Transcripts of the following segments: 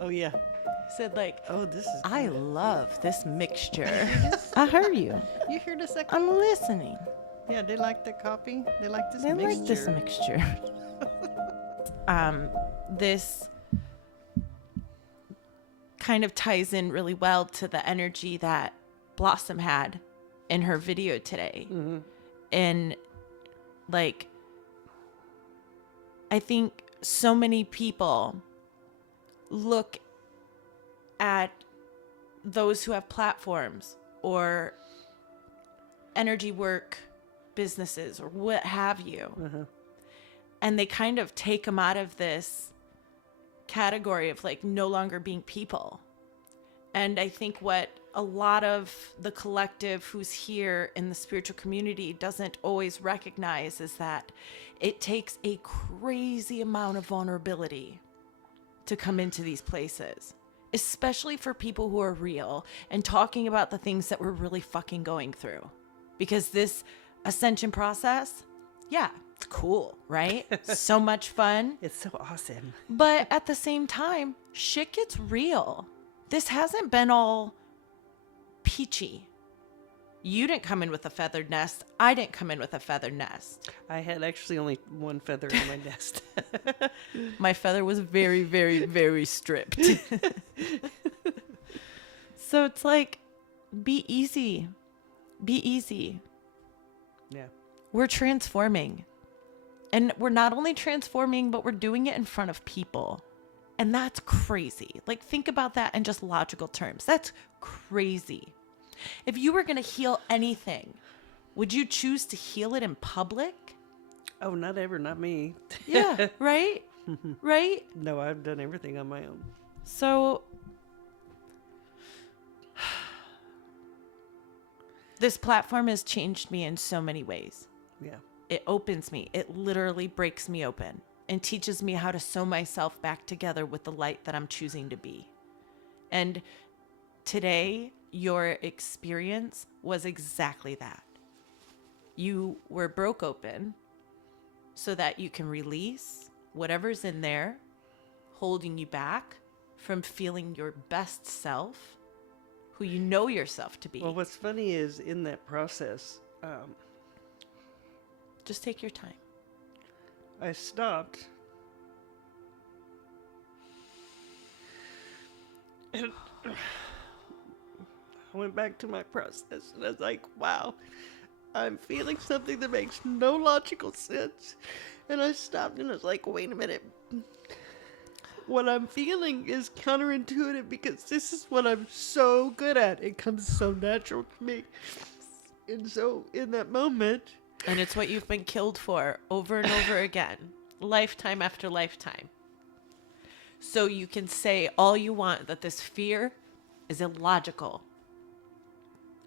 Oh, yeah. Said like, Oh, this is I good. love this mixture. I I heard you. You heard a second? I'm listening. Yeah, they like the coffee. They like this They mixture. like this mixture. This kind of ties in really well to the energy that Blossom had in her video today. Mm-hmm. And like, I think so many people look at those who have platforms or energy work businesses or what have you. Uh-huh. And they kind of take them out of this category of like no longer being people. And I think what a lot of the collective who's here in the spiritual community doesn't always recognize is that it takes a crazy amount of vulnerability to come into these places, especially for people who are real and talking about the things that we're really fucking going through. Because this ascension process, yeah, it's cool, right? So much fun. It's so awesome. But at the same time, shit gets real. This hasn't been all peachy. You didn't come in with a feathered nest. I didn't come in with a feathered nest. I had actually only one feather in my nest. My feather was very, very, very stripped. So it's like, be easy. Be easy. Yeah. We're transforming. And we're not only transforming, but we're doing it in front of people. And that's crazy. Like, think about that in just logical terms. That's crazy. If you were going to heal anything, would you choose to heal it in public? Oh, not ever, not me. Yeah, right? Right? No, I've done everything on my own. So, this platform has changed me in so many ways. Yeah. It opens me. It literally breaks me open and teaches me how to sew myself back together with the light that I'm choosing to be. And today, your experience was exactly that. You were broke open so that you can release whatever's in there holding you back from feeling your best self, who you know yourself to be. Well, what's funny is in that process, Just take your time. I stopped. And I went back to my process and I was like, wow, I'm feeling something that makes no logical sense. And I stopped and I was like, wait a minute. What I'm feeling is counterintuitive because this is what I'm so good at. It comes so natural to me. And so in that moment, And it's what you've been killed for over and over again, lifetime after lifetime. So you can say all you want that this fear is illogical.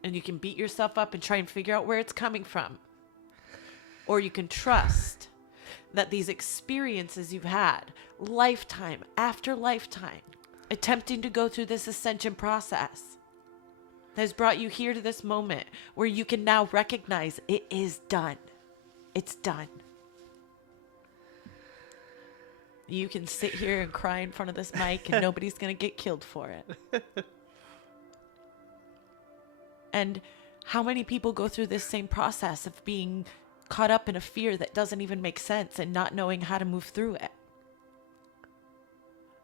And you can beat yourself up and try and figure out where it's coming from. Or you can trust that these experiences you've had, lifetime after lifetime, attempting to go through this ascension process, has brought you here to this moment where you can now recognize it is done. It's done. You can sit here and cry in front of this mic and nobody's going to get killed for it. And how many people go through this same process of being caught up in a fear that doesn't even make sense and not knowing how to move through it?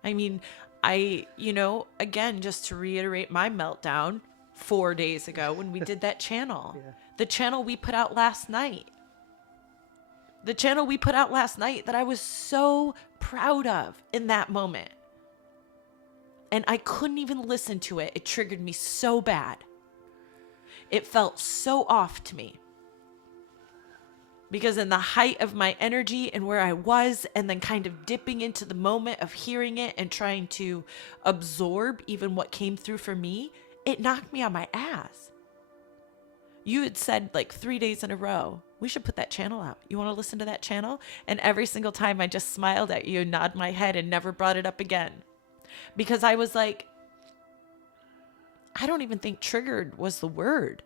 I mean, again, just to reiterate my meltdown 4 days ago when we did that channel, Yeah. the channel we put out last night, that I was so proud of in that moment. And I couldn't even listen to it. It triggered me so bad. It felt so off to me. Because in the height of my energy and where I was, and then kind of dipping into the moment of hearing it and trying to absorb even what came through for me, it knocked me on my ass. You had said like 3 days in a row, we should put that channel out. You want to listen to that channel? And every single time I just smiled at you and nodded my head and never brought it up again. Because I was like, I don't even think triggered was the word.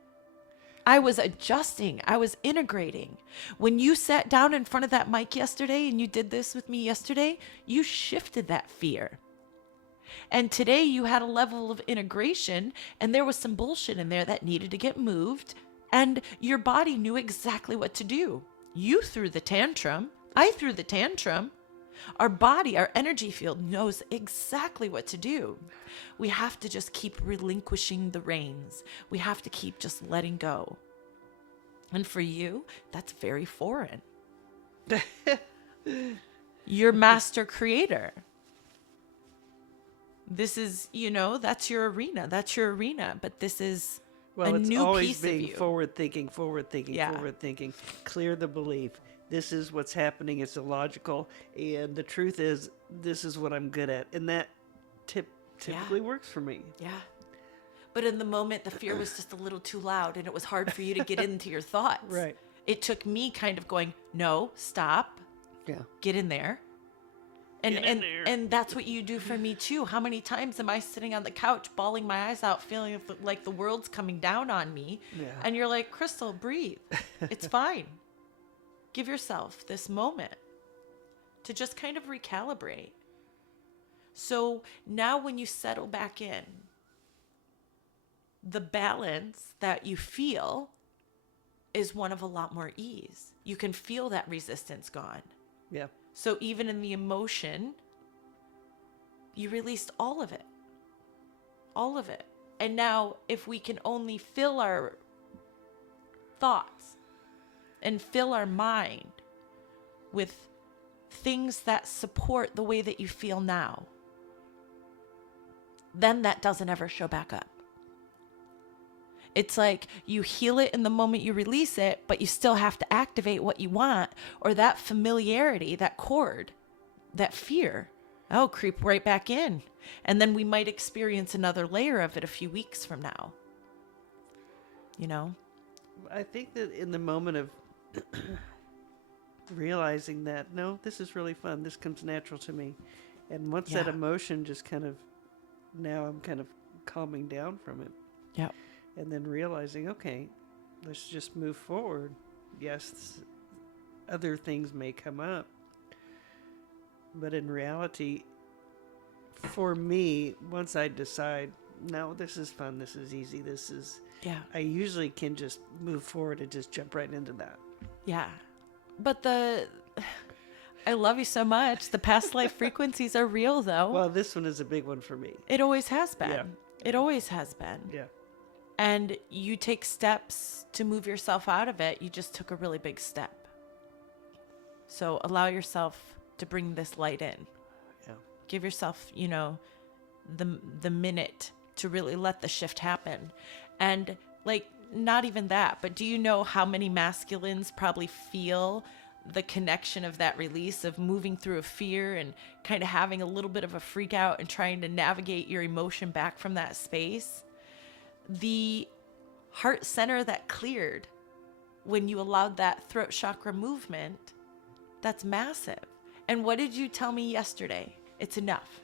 I was adjusting. I was integrating. When you sat down in front of that mic yesterday and you did this with me yesterday, you shifted that fear. And today you had a level of integration and there was some bullshit in there that needed to get moved. And your body knew exactly what to do. You threw the tantrum. I threw the tantrum. Our body, our energy field knows exactly what to do. We have to just keep relinquishing the reins. We have to keep just letting go. And for you, that's very foreign. You're master creator. This is, that's your arena. That's your arena. But this is Well, a it's new always piece of being you. forward thinking, Yeah. forward thinking. Clear the belief. This is what's happening. It's illogical. And the truth is, this is what I'm good at. And that typically works for me. Yeah. But in the moment, the fear was just a little too loud and it was hard for you to get into your thoughts. Right. It took me kind of going, no, stop, Yeah. get in there. And, Get in there. and that's what you do for me too. How many times am I sitting on the couch, bawling my eyes out, feeling like the world's coming down on me? Yeah. And you're like, Crystal, breathe. It's fine. Give yourself this moment to just kind of recalibrate. So now when you settle back in, the balance that you feel is one of a lot more ease. You can feel that resistance gone. Yeah. So even in the emotion, you released all of it. All of it. And now if we can only fill our thoughts and fill our mind with things that support the way that you feel now, then that doesn't ever show back up. It's like you heal it in the moment you release it, but you still have to activate what you want, or that familiarity, that cord, that fear, creep right back in. And then we might experience another layer of it a few weeks from now. I think that in the moment of realizing that, no, this is really fun. This comes natural to me. And once that emotion just now I'm kind of calming down from it. Yeah. And then realizing, okay, let's just move forward. Yes, other things may come up. But in reality, for me, once I decide, no, this is fun, this is easy, I usually can just move forward and just jump right into that. Yeah. But I love you so much. The past life frequencies are real, though. Well, this one is a big one for me. It always has been. Yeah. It always has been. Yeah. And you take steps to move yourself out of it. You just took a really big step. So allow yourself to bring this light in. Yeah. Give yourself, the minute to really let the shift happen. And not even that, but do you know how many masculines probably feel the connection of that release of moving through a fear and kind of having a little bit of a freak out and trying to navigate your emotion back from that space? The heart center that cleared when you allowed that throat chakra movement, that's massive. And what did you tell me yesterday? It's enough.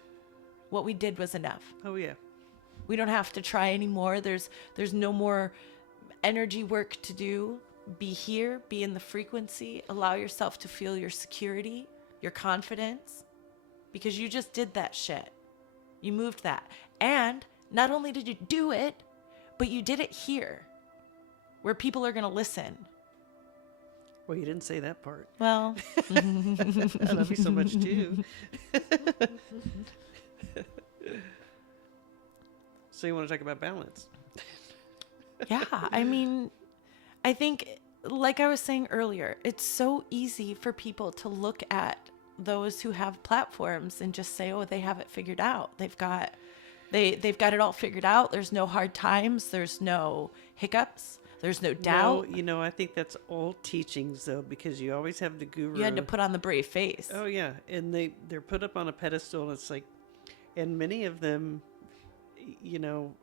What we did was enough. Oh, yeah. We don't have to try anymore. There's no more energy work to do. Be here, be in the frequency, allow yourself to feel your security, your confidence, because you just did that shit. You moved that. And not only did you do it, but you did it here, where people are going to listen. Well, you didn't say that part. Well, I love you so much, too. So you want to talk about balance? yeah, I mean, I think, like I was saying earlier, it's so easy for people to look at those who have platforms and just say, oh, they have it figured out. They've got it all figured out. There's no hard times. There's no hiccups. There's no doubt. No, I think that's old teachings, though, because you always have the guru. You had to put on the brave face. Oh, yeah. And they're put up on a pedestal, and it's like, and many of them,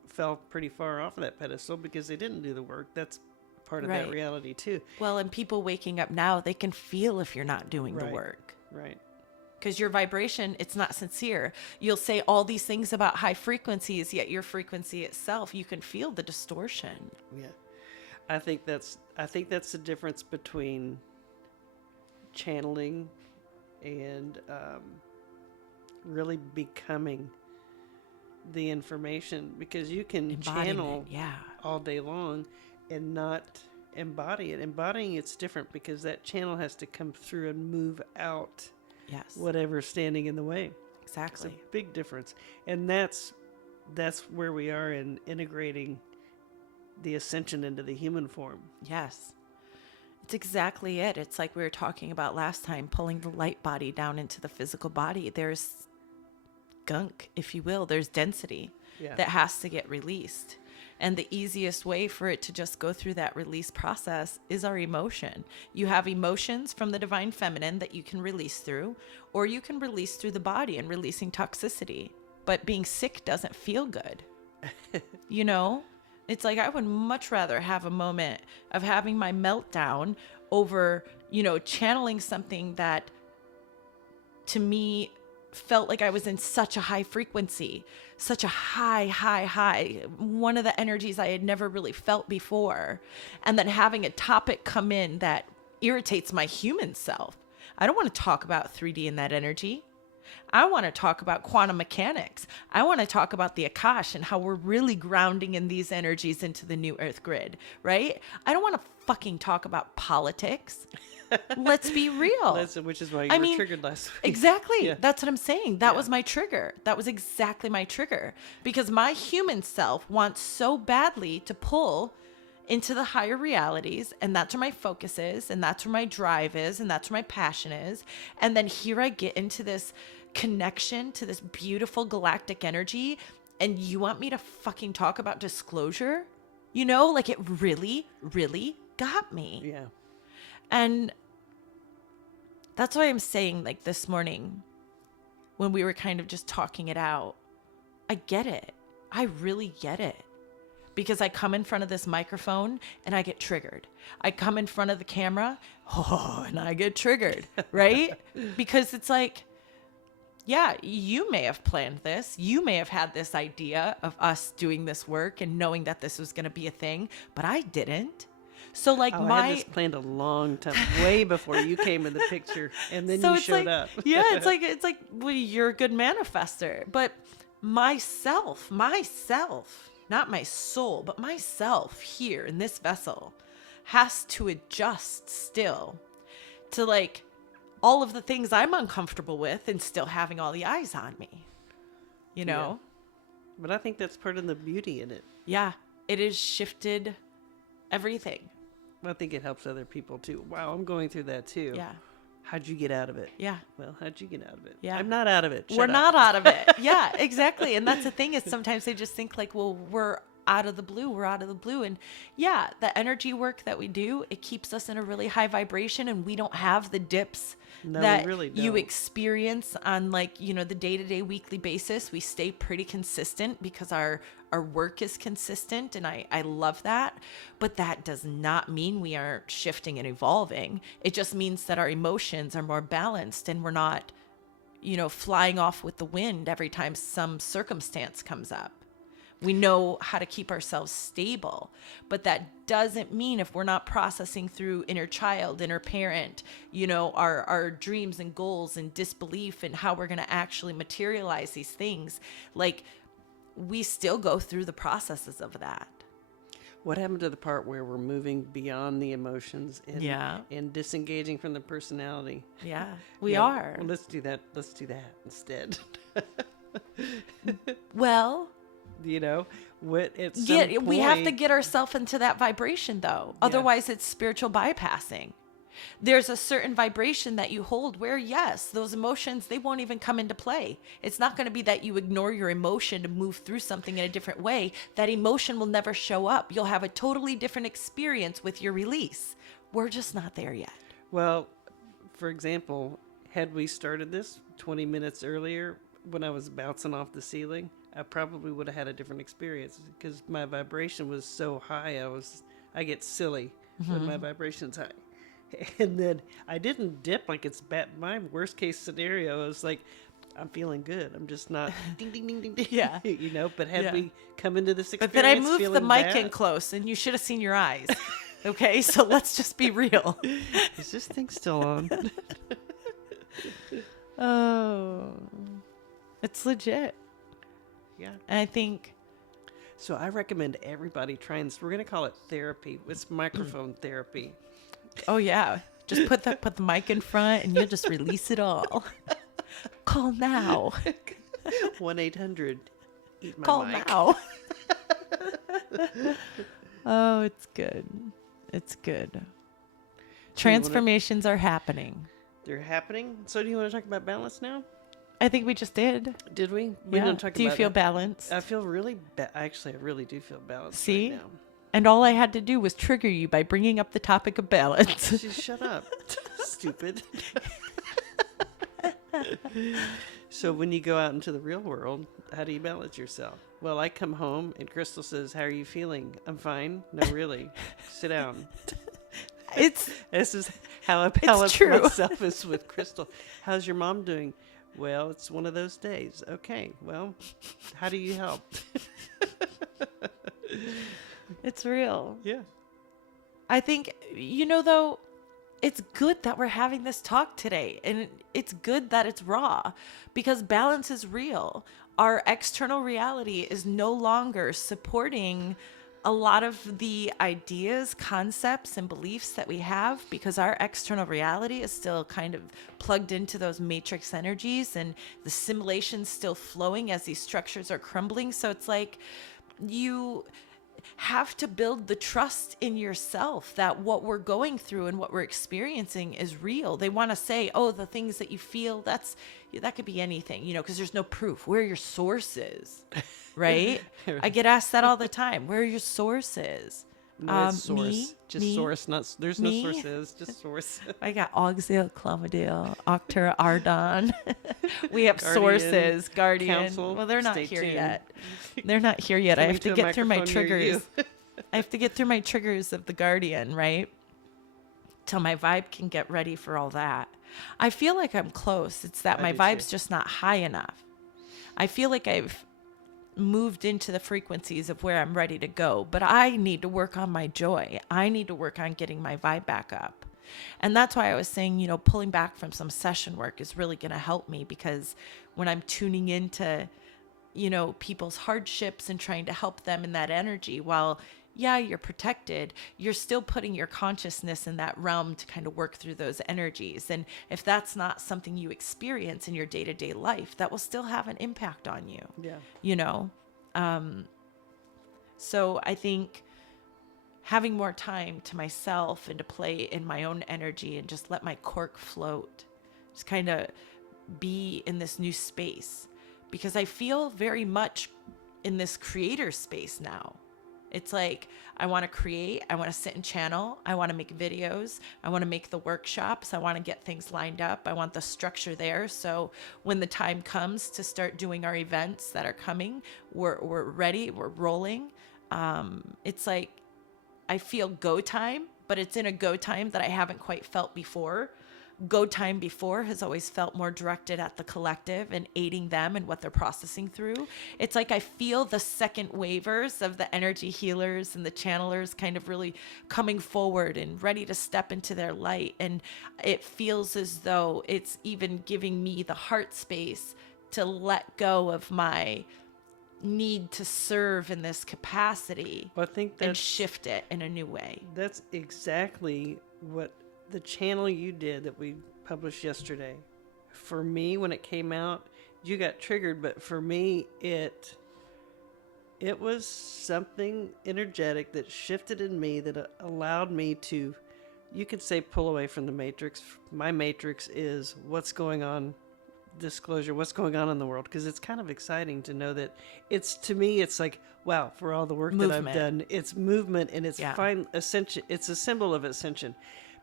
fell pretty far off of that pedestal because they didn't do the work. That's part of that reality, too. Well, and people waking up now, they can feel if you're not doing the work. Right. Because your vibration, it's not sincere. You'll say all these things about high frequencies, yet your frequency itself, you can feel the distortion. Yeah. I think that's the difference between channeling and really becoming the information, because you can Embodiment, channel yeah. all day long and not embody it. Embodying it's different because that channel has to come through and move out Yes. whatever's standing in the way. It's Exactly. a big difference. And that's where we are in integrating the ascension into the human form. Yes. It's exactly it. It's like we were talking about last time, pulling the light body down into the physical body. There's gunk, if you will. There's density that has to get released. And the easiest way for it to just go through that release process is our emotion. You have emotions from the divine feminine that you can release through, or you can release through the body and releasing toxicity. But being sick doesn't feel good. You know? It's like I would much rather have a moment of having my meltdown over, you know, channeling something that to me felt like I was in such a high frequency, such a high, one of the energies I had never really felt before. And then having a topic come in that irritates my human self. I don't want to talk about 3D in that energy. I want to talk about quantum mechanics. I want to talk about the Akash and how we're really grounding in these energies into the new Earth grid, right? I don't want to fucking talk about politics. Let's be real. Which is why you were triggered last week. Exactly. Yeah. That's what I'm saying. That was my trigger. That was exactly my trigger. Because my human self wants so badly to pull into the higher realities, and that's where my focus is, and that's where my drive is, and that's where my passion is. And then here I get into this connection to this beautiful galactic energy, and you want me to fucking talk about disclosure? You know, like it really, really got me. Yeah. And that's why I'm saying, like this morning, when we were kind of just talking it out, I get it. I really get it. Because I come in front of this microphone and I get triggered. I come in front of the camera, and I get triggered, right? Because it's like, yeah, you may have planned this. You may have had this idea of us doing this work and knowing that this was going to be a thing, but I didn't. So like I had this planned a long time, way before you came in the picture, and then you showed up. Yeah, it's like, well, you're a good manifester, but myself, not my soul, but myself here in this vessel has to adjust still to like all of the things I'm uncomfortable with and still having all the eyes on me, you know? Yeah. But I think that's part of the beauty in it. Yeah, it has shifted everything. I think it helps other people too. Wow, I'm going through that too. Yeah. How'd you get out of it? Yeah. Well, how'd you get out of it? Yeah. I'm not out of it. We're not out of it. Yeah, exactly. And that's the thing is sometimes they just think like, well, we're out of the blue. We're out of the blue. And yeah, the energy work that we do, it keeps us in a really high vibration and we don't have the dips that we really you don't. experience on like, you know, the day-to-day weekly basis. We stay pretty consistent because our work is consistent and I love that. But that does not mean we aren't shifting and evolving. It just means that our emotions are more balanced and we're not, you know, flying off with the wind every time some circumstance comes up. We know how to keep ourselves stable, but that doesn't mean if we're not processing through inner child, inner parent, you know, our dreams and goals and disbelief and how we're going to actually materialize these things. Like we still go through the processes of that. What happened to the part where we're moving beyond the emotions and disengaging from the personality? Yeah, we are. Well, let's do that. Let's do that instead. Well, you know, we have to get ourselves into that vibration though. Otherwise it's spiritual bypassing. There's a certain vibration that you hold where, yes, those emotions, they won't even come into play. It's not going to be that you ignore your emotion to move through something in a different way. That emotion will never show up. You'll have a totally different experience with your release. We're just not there yet. Well, for example, had we started this 20 minutes earlier when I was bouncing off the ceiling, I probably would have had a different experience because my vibration was so high. I get silly when my vibration's high. And then I didn't dip like it's bad. My worst case scenario is like, I'm feeling good. I'm just not ding, ding, ding, ding, ding. Yeah. You know, but had we come into this experience But then I moved the mic bad, in close and you should have seen your eyes. Okay, so let's just be real. Is this thing still on? Oh, it's legit. Yeah. And I think, So I recommend everybody try and we're gonna call it therapy. It's microphone therapy. oh yeah, just put the mic in front and you'll just release it all. Call now. 1-800 eat my Call mic. now. Oh, it's good. It's good. So you wanna- Transformations are happening. They're happening. So do you want to talk about balance now? I think we just did. Did we? We Yeah. didn't talk Do you about feel it. balanced? I feel really actually, I really do feel balanced See? right now. And all I had to do was trigger you by bringing up the topic of balance. Just shut up, stupid. So when you go out into the real world, how do you balance yourself? Well, I come home and Crystal says, "How are you feeling?" I'm fine. No, really. Sit down. This is how I balance true. myself is with Crystal. How's your mom doing? Well, it's one of those days. Okay. Well, how do you help? It's real. Yeah. I think, though, it's good that we're having this talk today. And it's good that it's raw because balance is real. Our external reality is no longer supporting a lot of the ideas, concepts, and beliefs that we have because our external reality is still kind of plugged into those matrix energies and the simulation's still flowing as these structures are crumbling. So it's like you have to build the trust in yourself that what we're going through and what we're experiencing is real. They want to say, oh, the things that you feel, that could be anything, because there's no proof. Where are your sources? Right? I get asked that all the time. Where are your sources? No, it's source. Me? Just Me? source. There's Me? no sources. Just source. I got Auxil, Cloverdale, Octura, Ardon. We have Guardian, sources, Guardian. Council, Well, they're not stay here tuned. yet. They're not here yet. I Coming have to to a get through my microphone near you. triggers. I have to get through my triggers of the Guardian, right? Till my vibe can get ready for all that. I feel like I'm close. It's that I my do vibe's too. just not high enough. I feel like I've moved into the frequencies of where I'm ready to go, but I need to work on my joy. I need to work on getting my vibe back up. And that's why I was saying, pulling back from some session work is really going to help me because when I'm tuning into, people's hardships and trying to help them in that energy, while yeah, you're protected, you're still putting your consciousness in that realm to kind of work through those energies. And if that's not something you experience in your day-to-day life, that will still have an impact on you. Yeah. So I think having more time to myself and to play in my own energy and just let my cork float, just kind of be in this new space, because I feel very much in this creator space now. It's like, I want to create, I want to sit and channel, I want to make videos, I want to make the workshops, I want to get things lined up, I want the structure there. So when the time comes to start doing our events that are coming, we're ready, we're rolling. It's like, I feel go time, but it's in a go time that I haven't quite felt before. Go time before has always felt more directed at the collective and aiding them and what they're processing through. It's like I feel the second wavers of the energy healers and the channelers kind of really coming forward and ready to step into their light. And it feels as though it's even giving me the heart space to let go of my need to serve in this capacity. Well, I think and that's, shift it in a new way. That's exactly what the channel you did that we published yesterday. For me, when it came out, you got triggered, but for me, it was something energetic that shifted in me that allowed me to, you could say, pull away from the matrix. My matrix is what's going on, disclosure, what's going on in the world, because it's kind of exciting to know that to me, it's like, wow, for all the work Movement. that I've done, it's movement and it's Yeah. fine ascension. It's a symbol of ascension.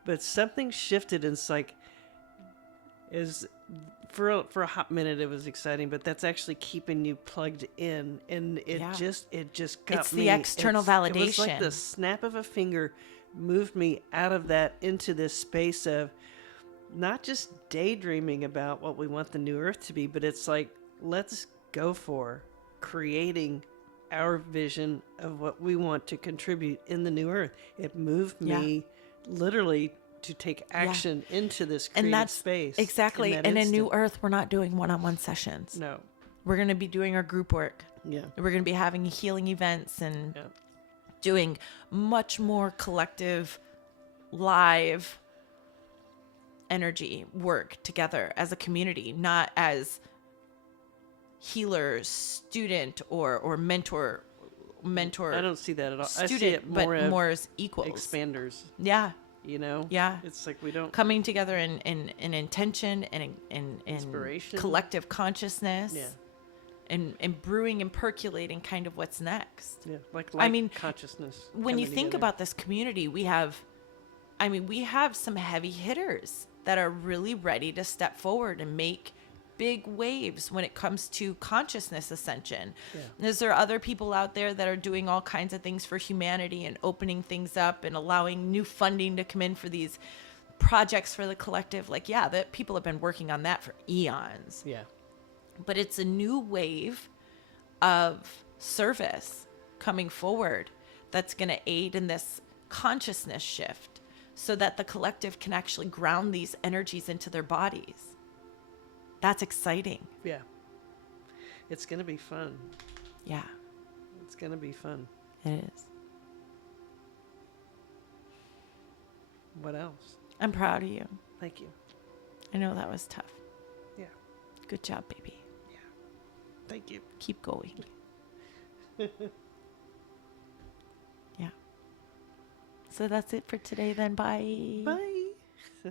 But something shifted, and it's like, for a hot minute it was exciting, but that's actually keeping you plugged in, and it just got It's me. the external It was like validation. the snap of a finger moved me out of that into this space of not just daydreaming about what we want the new earth to be, but it's like, let's go for creating our vision of what we want to contribute in the new earth. It moved me literally to take action into this creative And that's space. exactly that in a new instant. earth. We're not doing one-on-one sessions. No. We're going to be doing our group work. Yeah. We're going to be having healing events and Yeah. doing much more collective, live energy work together as a community, not as healer, student, or mentor. I don't see that at all. Student, I see it more, but more as equals. expanders. Yeah. You know? Yeah. It's like we don't... Coming together in intention and in Inspiration. collective consciousness. Yeah. And brewing and percolating kind of what's next. Yeah. Like I mean, consciousness. When you coming think together. about this community, we have some heavy hitters that are really ready to step forward and make big waves when it comes to consciousness ascension. Yeah. Is there other people out there that are doing all kinds of things for humanity and opening things up and allowing new funding to come in for these projects for the collective? Like, yeah, that people have been working on that for eons. Yeah. But it's a new wave of service coming forward that's going to aid in this consciousness shift so that the collective can actually ground these energies into their bodies. That's exciting. Yeah. It's going to be fun. Yeah, It's going to be fun. it is. What else? I'm proud of you. Thank you. I know that was tough. Yeah. Good job, baby. Thank you. Keep going. Yeah. So that's it for today then. Bye. Bye.